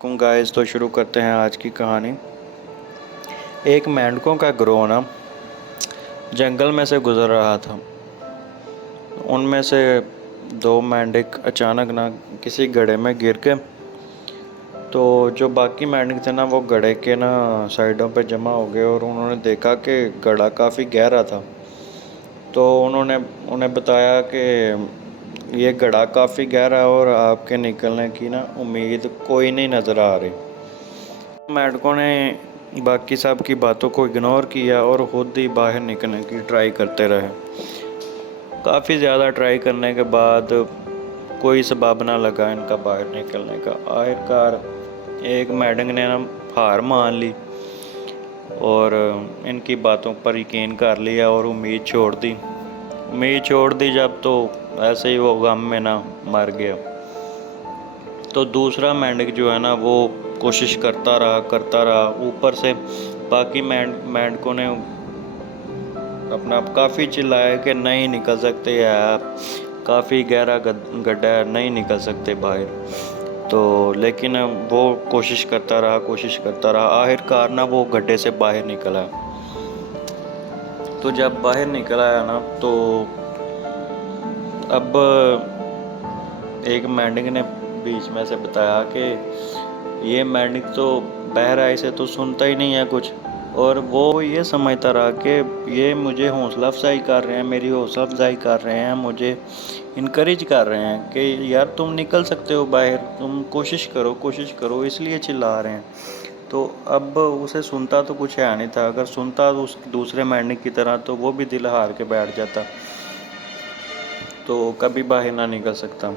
Guys तो शुरू करते हैं आज की कहानी। एक मेंढकों का ग्रोह ना जंगल में से गुजर रहा था। उनमें से दो मेंढक अचानक ना किसी गड्ढे में गिर के, तो जो बाकी मेंढक थे ना वो गड्ढे के ना साइडों पे जमा हो गए और उन्होंने देखा कि गड्ढा काफ़ी गहरा था। तो उन्होंने उन्हें बताया कि ये गड्ढा काफ़ी गहरा है और आपके निकलने की ना उम्मीद कोई नहीं नज़र आ रही। मेंढकों ने बाकी सब की बातों को इग्नोर किया और खुद ही बाहर निकलने की ट्राई करते रहे। काफ़ी ज़्यादा ट्राई करने के बाद कोई सबब ना लगा इनका बाहर निकलने का। आखिरकार एक मेंढक ने ना हार मान ली और इनकी बातों पर यकीन कर लिया और उम्मीद छोड़ दी जब तो ऐसे ही वो गम में ना मर गया। तो दूसरा मेंढक जो है ना वो कोशिश करता रहा। ऊपर से बाकी मेंढकों ने अपना काफ़ी चिल्लाया कि नहीं निकल सकते आप, काफ़ी गहरा गड्ढा है, नहीं निकल सकते बाहर। तो लेकिन वो कोशिश करता रहा। आखिरकार ना वो गड्ढे से बाहर निकल आया। तो जब बाहर निकल आया ना तो अब एक मेंढक ने बीच में से बताया कि ये मेंढक तो बहराई से तो सुनता ही नहीं है कुछ, और वो ये समझता रहा कि ये मुझे हौसला अफजाई कर रहे हैं, मेरी हौसला अफजाई कर रहे हैं, मुझे इनकरेज कर रहे हैं कि यार तुम निकल सकते हो बाहर, तुम कोशिश करो, इसलिए चिल्ला रहे हैं। तो अब उसे सुनता तो कुछ है नहीं था। अगर सुनता तो उस दूसरे मेंढक की तरह तो वो भी दिल हार के बैठ जाता, तो कभी बाहर ना निकल सकता।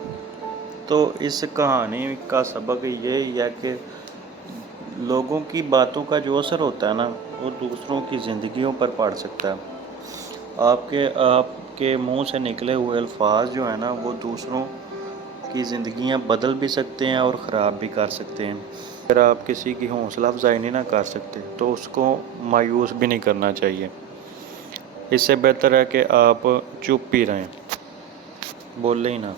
तो इस कहानी का सबक ये है कि लोगों की बातों का जो असर होता है ना वो दूसरों की ज़िंदगियों पर पड़ सकता है। आपके मुंह से निकले हुए अल्फाज जो है ना वो दूसरों की ज़िंदगियां बदल भी सकते हैं और ख़राब भी कर सकते हैं। अगर आप किसी की हौसला अफजाई नहीं ना कर सकते तो उसको मायूस भी नहीं करना चाहिए। इससे बेहतर है कि आप चुप ही रहें, बोले ही ना।